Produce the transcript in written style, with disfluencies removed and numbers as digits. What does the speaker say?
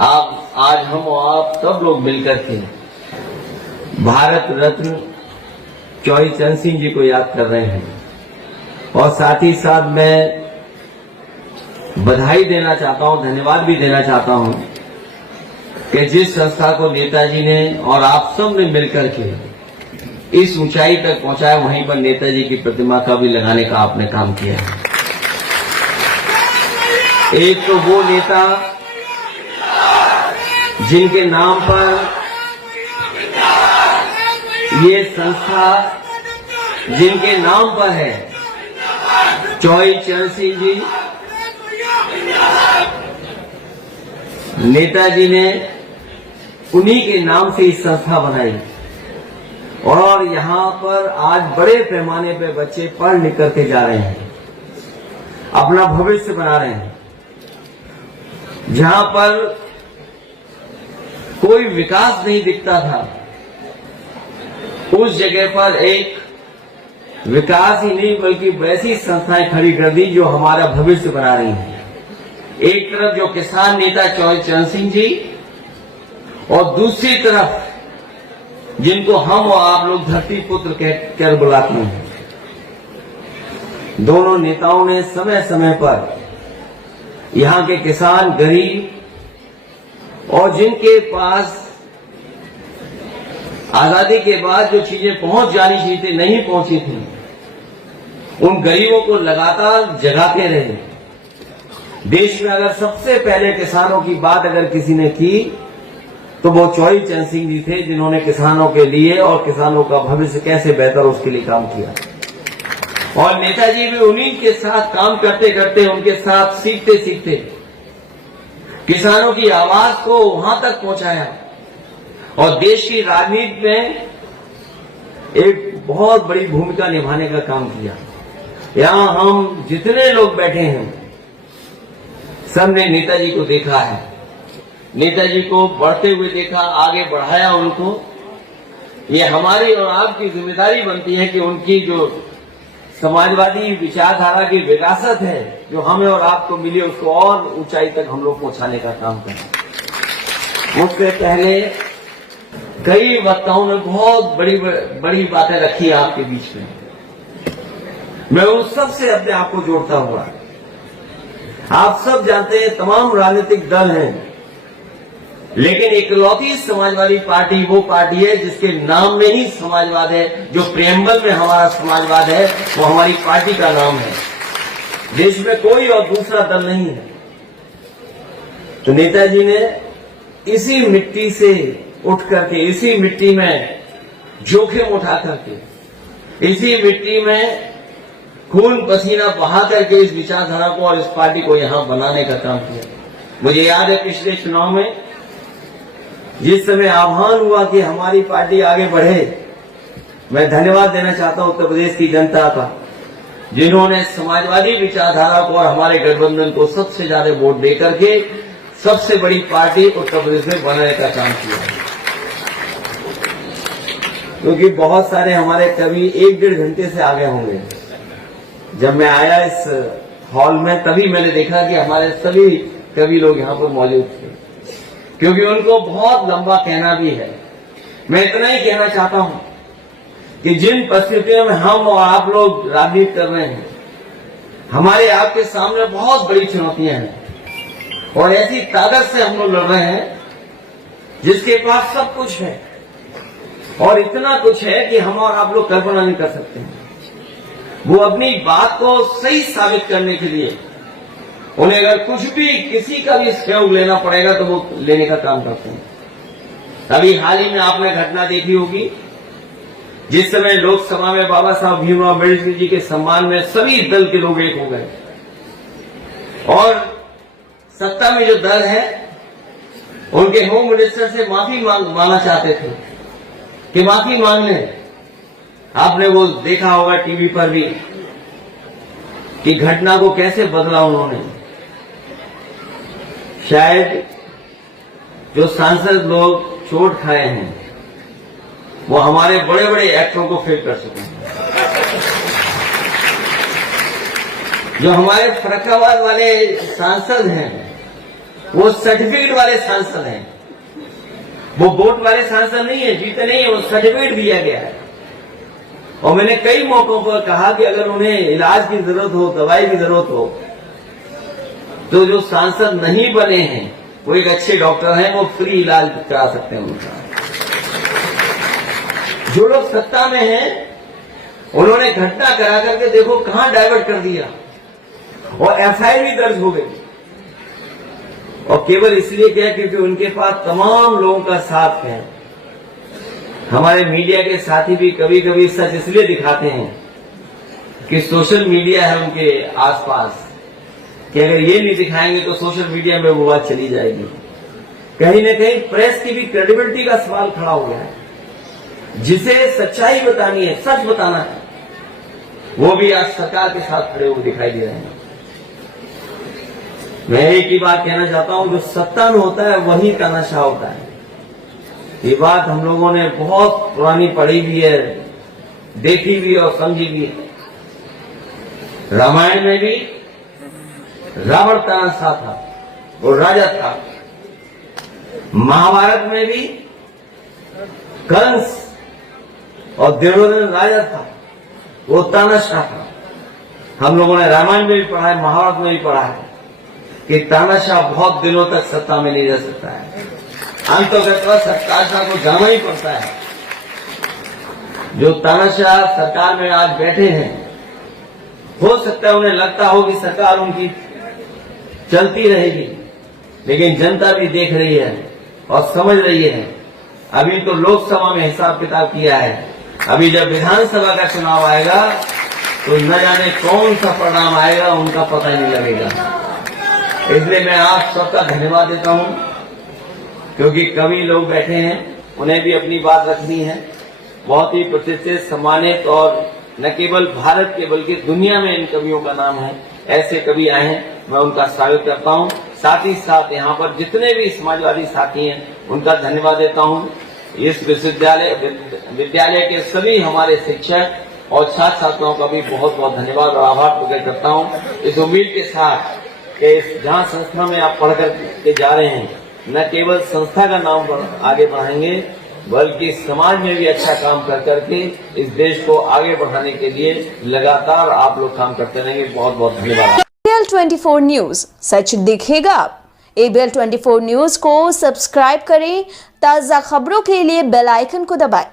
आज हम और आप सब लोग मिलकर के भारत रत्न चौधरी चरण सिंह जी को याद कर रहे हैं। और साथ ही साथ मैं बधाई देना चाहता हूं, धन्यवाद भी देना चाहता हूं कि जिस संस्था को नेताजी ने और आप सब ने मिलकर के इस ऊंचाई तक पहुंचाया, वहीं पर नेताजी की प्रतिमा का भी लगाने का आपने काम किया है। एक तो वो नेता जिनके नाम पर ये संस्था, जिनके नाम पर है चौधरी चरण सिंह जी, नेताजी ने उन्हीं के नाम से इस संस्था बनाई और यहां पर आज बड़े पैमाने पे बच्चे पढ़ लिख करके जा रहे हैं, अपना भविष्य बना रहे हैं। जहां पर कोई विकास नहीं दिखता था, उस जगह पर एक विकास ही नहीं बल्कि वैसी संस्थाएं खड़ी कर दी जो हमारा भविष्य बना रही हैं। एक तरफ जो किसान नेता चौधरी चरण सिंह जी और दूसरी तरफ जिनको हम और आप लोग धरती पुत्र कहकर बुलाते हैं। दोनों नेताओं ने समय समय पर यहां के किसान, गरीब और जिनके पास आजादी के बाद जो चीजें पहुंच जानी चाहिए थी, नहीं पहुंची थी, उन गरीबों को लगातार जगाते रहे। देश में अगर सबसे पहले किसानों की बात अगर किसी ने की तो वो चौधरी चरण सिंह जी थे, जिन्होंने किसानों के लिए और किसानों का भविष्य कैसे बेहतर उसके लिए काम किया। और नेताजी भी उन्हीं के साथ काम करते करते, उनके साथ सीखते सीखते किसानों की आवाज को वहां तक पहुंचाया और देश की राजनीति में एक बहुत बड़ी भूमिका निभाने का काम किया। यहां हम जितने लोग बैठे हैं सबने नेताजी को देखा है, नेताजी को बढ़ते हुए देखा, आगे बढ़ाया उनको। ये हमारी और आपकी जिम्मेदारी बनती है कि उनकी जो समाजवादी विचारधारा की विरासत है जो हमें और आपको मिली, उसको और ऊंचाई तक हम लोग पहुंचाने का काम करें। उससे पहले कई वक्ताओं ने बहुत बड़ी बड़ी बातें रखी है आपके बीच में। मैं उन सब से अपने आप को जोड़ता हुआ, आप सब जानते हैं तमाम राजनीतिक दल हैं, लेकिन इकलौती समाजवादी पार्टी वो पार्टी है जिसके नाम में ही समाजवाद है, जो प्रेम्बल में हमारा समाजवाद है वो हमारी पार्टी का नाम है। देश में कोई और दूसरा दल नहीं है। तो नेताजी ने इसी मिट्टी से उठ करके, इसी मिट्टी में जोखिम उठा करके, इसी मिट्टी में खून पसीना बहा करके इस विचारधारा को और इस पार्टी को यहां बनाने का काम किया। मुझे याद है पिछले चुनाव में जिस समय आह्वान हुआ कि हमारी पार्टी आगे बढ़े, मैं धन्यवाद देना चाहता हूं उत्तर प्रदेश की जनता का, जिन्होंने समाजवादी विचारधारा को और हमारे गठबंधन को सबसे ज्यादा वोट देकर के सबसे बड़ी पार्टी उत्तर प्रदेश में बनाने का काम किया। क्योंकि बहुत सारे हमारे कवि 1-1.5 घंटे से आगे होंगे। जब मैं आया इस हॉल में तभी मैंने देखा कि हमारे सभी कवि लोग यहाँ पर मौजूद थे, क्योंकि उनको बहुत लंबा कहना भी है। मैं इतना ही कहना चाहता हूं कि जिन परिस्थितियों में हम और आप लोग राजनीति कर रहे हैं, हमारे आपके सामने बहुत बड़ी चुनौतियां हैं और ऐसी ताकत से हम लोग लड़ रहे हैं जिसके पास सब कुछ है और इतना कुछ है कि हम और आप लोग कल्पना नहीं कर सकते हैं। वो अपनी बात को सही साबित करने के लिए उन्हें अगर कुछ भी किसी का भी सहयोग लेना पड़ेगा तो वो लेने का काम करते हैं। अभी हाल ही में आपने घटना देखी होगी जिस समय लोकसभा में बाबा साहब भीमराव अम्बेडकर जी के सम्मान में सभी दल के लोग एक हो गए और सत्ता में जो दल है उनके होम मिनिस्टर से माफी मांगना चाहते थे कि माफी मांग लें। आपने वो देखा होगा टीवी पर भी कि घटना को कैसे बदला उन्होंने। शायद जो सांसद लोग चोट खाए हैं वो हमारे बड़े बड़े एक्टरों को फेल कर सके। जो हमारे फर्रुखाबाद वाले सांसद हैं वो सर्टिफिकेट वाले सांसद हैं, वो वोट वाले सांसद नहीं है, जीते नहीं है, वो सर्टिफिकेट दिया गया है। और मैंने कई मौकों पर कहा कि अगर उन्हें इलाज की जरूरत हो, दवाई की जरूरत हो, तो जो सांसद नहीं बने हैं वो एक अच्छे डॉक्टर हैं, वो फ्री इलाज करा सकते हैं उनका। जो लोग सत्ता में हैं उन्होंने घटना करा करके देखो कहां डाइवर्ट कर दिया और एफआईआर भी दर्ज हो गई, और केवल इसलिए क्या क्योंकि उनके पास तमाम लोगों का साथ है। हमारे मीडिया के साथी भी कभी कभी सच इसलिए दिखाते हैं कि सोशल मीडिया है उनके आसपास, कि अगर ये नहीं दिखाएंगे तो सोशल मीडिया में वो बात चली जाएगी। कहीं न कहीं प्रेस की भी क्रेडिबिलिटी का सवाल खड़ा हो गया है। जिसे सच्चाई बतानी है, सच बताना है, वो भी आज सरकार के साथ खड़े हुए दिखाई दे रहे हैं। मैं एक ही बात कहना चाहता हूं, जो सत्ता में होता है वही तानाशाह होता है। ये बात हम लोगों ने बहुत पुरानी पढ़ी भी है, देखी भी और समझी भी है। रामायण में भी रावण तानाशाह था, वो राजा था। महाभारत में भी कंस और दुर्योधन राजा था, वो तानाशाह था। हम लोगों ने रामायण में भी पढ़ा है, महाभारत में भी पढ़ा है कि तानाशाह बहुत दिनों तक सत्ता में नहीं रह सकता है, अंततः तानाशाह को जाना ही पड़ता है। जो तानाशाह सरकार में आज बैठे हैं, हो सकता है उन्हें लगता हो कि सरकार उनकी चलती रहेगी, लेकिन जनता भी देख रही है और समझ रही है। अभी तो लोकसभा में हिसाब किताब किया है, अभी जब विधानसभा का चुनाव आएगा तो न जाने कौन सा परिणाम आएगा, उनका पता ही नहीं लगेगा। इसलिए मैं आप सबका धन्यवाद देता हूं, क्योंकि कवि लोग बैठे हैं, उन्हें भी अपनी बात रखनी है। बहुत ही प्रतिष्ठित, सम्मानित और न केवल भारत के बल्कि दुनिया में इन कवियों का नाम है। ऐसे कवि आए हैं, मैं उनका स्वागत करता हूं। साथ ही साथ यहाँ पर जितने भी समाजवादी साथी हैं उनका धन्यवाद देता हूं। इस विद्यालय के सभी हमारे शिक्षक और छात्र छात्राओं का भी बहुत बहुत धन्यवाद और आभार प्रकट करता हूं। इस उम्मीद के साथ कि जहाँ संस्था में आप पढ़ कर जा रहे हैं, न केवल संस्था का नाम आगे बढ़ाएंगे बल्कि समाज में भी अच्छा काम कर करके इस देश को आगे बढ़ाने के लिए लगातार आप लोग काम करते रहेंगे। बहुत बहुत धन्यवाद। ABL 24 न्यूज, सच दिखेगा। ABL 24 न्यूज को सब्सक्राइब करें, ताज़ा खबरों के लिए बेल आइकन को दबाएं।